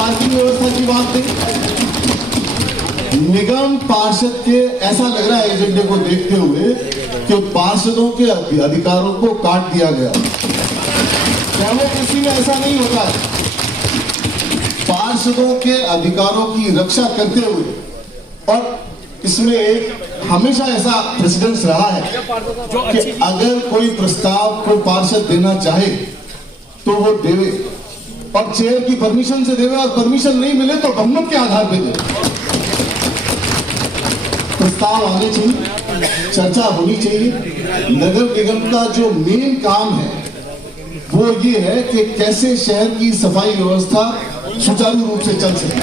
Parking व्यवस्था की बात नहीं। निगम पार्षद के ऐसा लग रहा है एजेंडे को देखते हुए कि पार्षदों के अधिकारों को काट दिया गया। डेमोक्रेसी में ऐसा नहीं होता है। पार्षदों के अधिकारों की रक्षा करते हुए, और इसमें एक हमेशा ऐसा प्रेसिडेंस रहा है कि अगर कोई प्रस्ताव कोई पार्षद देना चाहे तो वो देवे, और चेयर की परमिशन से देवे, और परमिशन नहीं मिले तो बहुमत के आधार पर देवे। प्रस्ताव आने चाहिए, चर्चा होनी चाहिए। नगर निगम का जो मेन काम है वो ये है कि कैसे शहर की सफाई व्यवस्था सुचारू रूप से चल सके,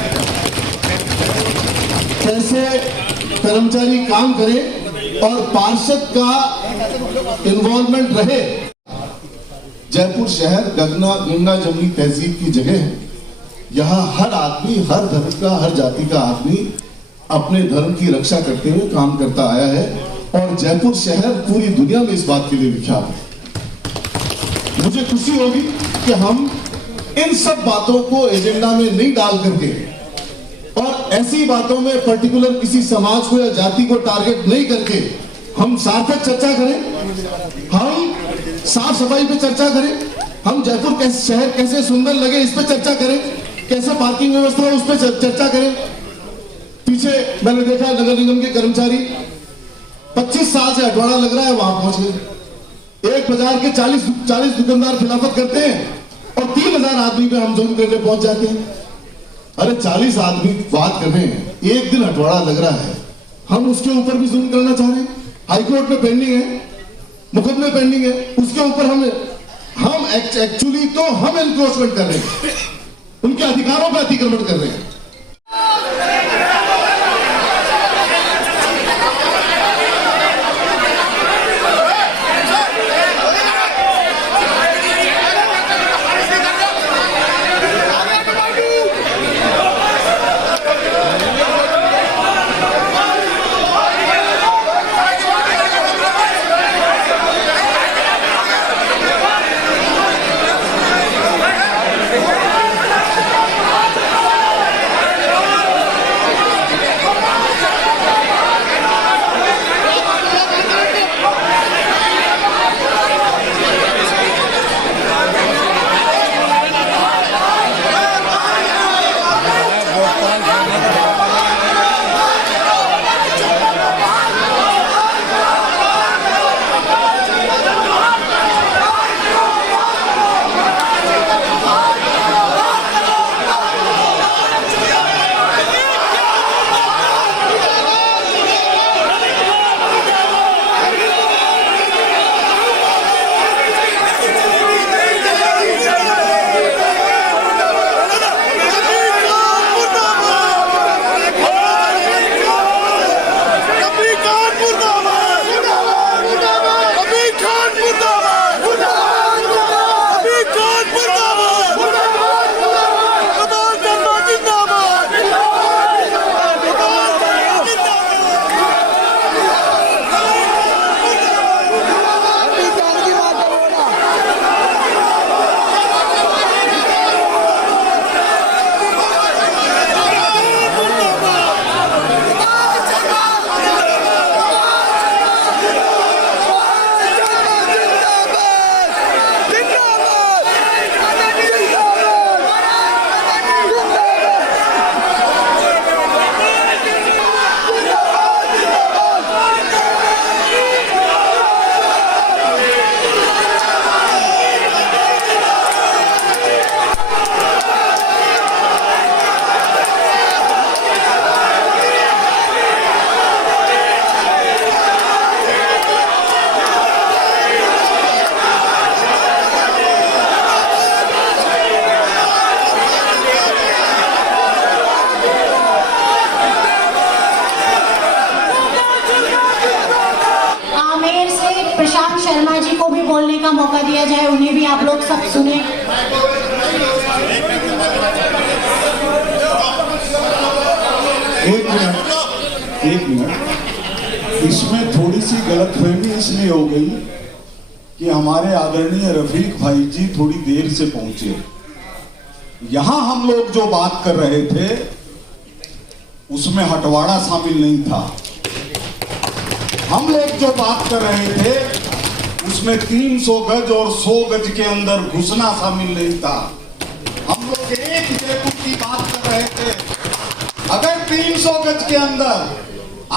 कैसे कर्मचारी काम करें और पार्षद का इन्वॉल्वमेंट रहे। जयपुर शहर गंगा जमुनी तहजीब की जगह है। यहाँ हर आदमी, हर धर्म का, हर जाति का आदमी अपने धर्म की रक्षा करते हुए काम करता आया है, और जयपुर शहर पूरी दुनिया में इस बात के लिए विख्यात है। मुझे खुशी होगी कि हम इन सब बातों को एजेंडा में नहीं डाल करके और ऐसी बातों में पर्टिकुलर किसी समाज को या जाति को टारगेट नहीं करके हम सार्थक चर्चा करें, हम साफ सफाई पे चर्चा करें, हम जयपुर शहर कैसे सुंदर लगे इस पे चर्चा करें, कैसे पार्किंग व्यवस्था उस पर चर्चा करें। पीछे मैंने देखा नगर निगम के कर्मचारी 25 साल से अठवाड़ा लग रहा है वहां पहुंच गए। एक बाजार के 40 दुकानदार खिलाफत करते हैं और 3000 आदमी पे हम जूम करने पहुंच जाते हैं। अरे 40 आदमी बात कर रहे हैं, एक दिन अठवाड़ा लग रहा है, हम उसके ऊपर भी जूम करना चाह रहे हैं। हाईकोर्ट में पेंडिंग है, मुकदमे पेंडिंग है, उसके ऊपर हम एक्चुअली तो हम एनक्रोचमेंट कर रहे हैं, उनके अधिकारों पर अतिक्रमण कर रहे हैं। बोलने का मौका दिया जाए, उन्हें भी आप लोग सब सुने। एक मिनट, इसमें थोड़ी सी गलतफहमी इसलिए हो गई कि हमारे आदरणीय रफीक भाई जी थोड़ी देर से पहुंचे। यहां हम लोग जो बात कर रहे थे उसमें हटवाड़ा शामिल नहीं था। हम लोग जो बात कर रहे थे उसमें 300 गज और 100 गज के अंदर घुसना शामिल नहीं था। हम लोग एक जयपुर की बात कर रहे थे। अगर 300 गज के अंदर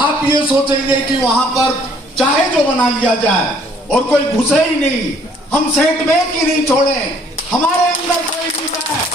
आप ये सोचेंगे कि वहां पर चाहे जो बना लिया जाए और कोई घुसे ही नहीं, हम सेट में की नहीं छोड़े, हमारे अंदर कोई नहीं जाए।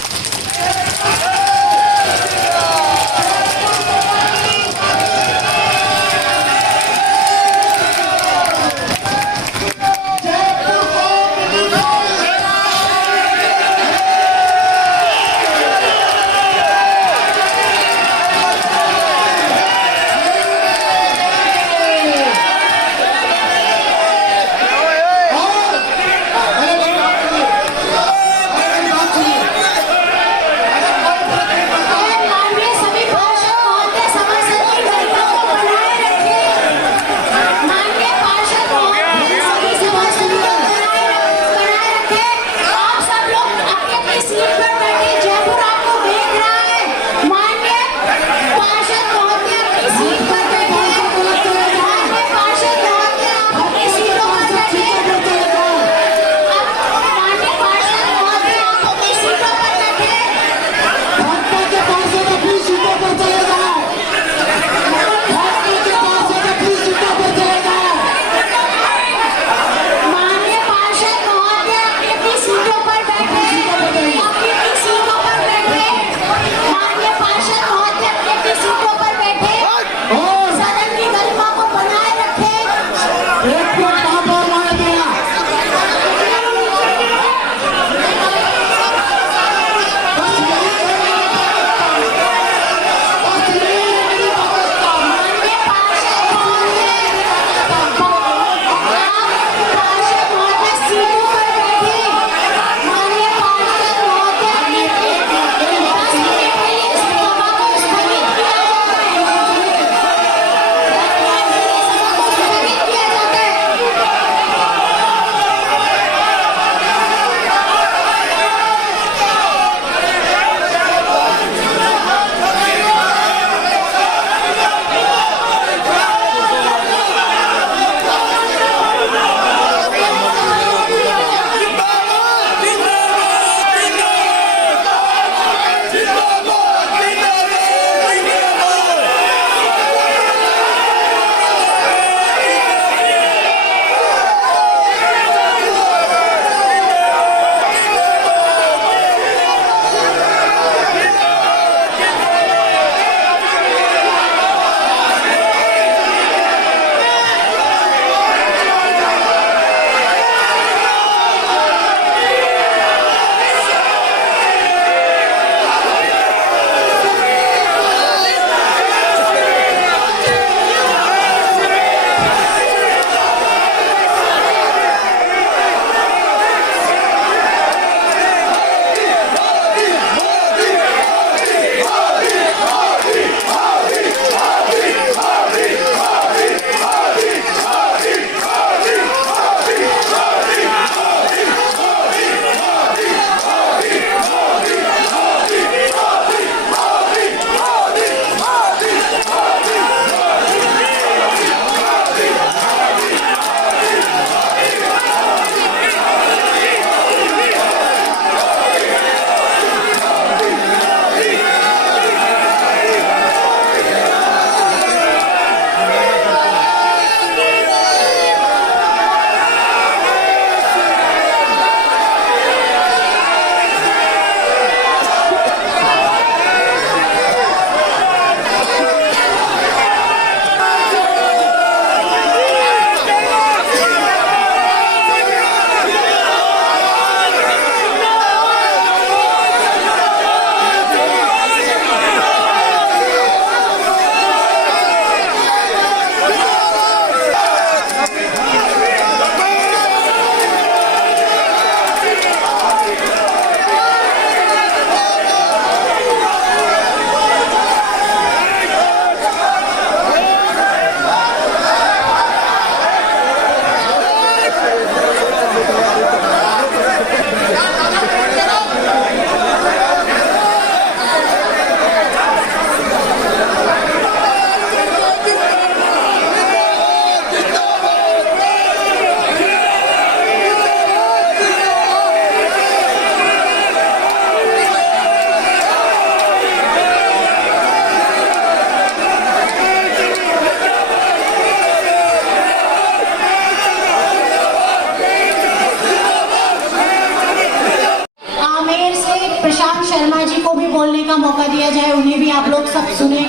बोलने का मौका दिया जाए, उन्हें भी आप लोग सब सुने।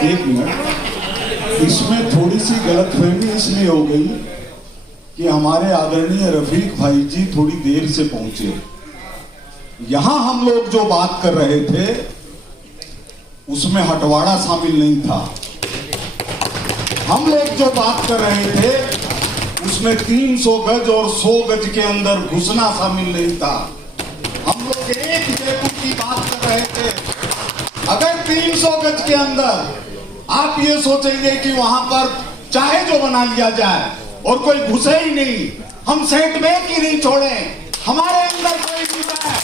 एक मिनट, इसमें थोड़ी सी गलतफहमी इसलिए हो गई कि हमारे आदरणीय रफीक भाई जी थोड़ी देर से पहुंचे। यहां हम लोग जो बात कर रहे थे उसमें हटवाड़ा शामिल नहीं था। हम लोग जो बात कर रहे थे उसमें 300 गज और 100 गज के अंदर घुसना शामिल नहीं था। हम लोग एक जयपुर की बात कर रहे थे। अगर 300 गज के अंदर आप ये सोचेंगे कि वहां पर चाहे जो बना लिया जाए और कोई घुसे ही नहीं, हम सेटबैक ही नहीं छोड़े, हमारे अंदर कोई घुसा है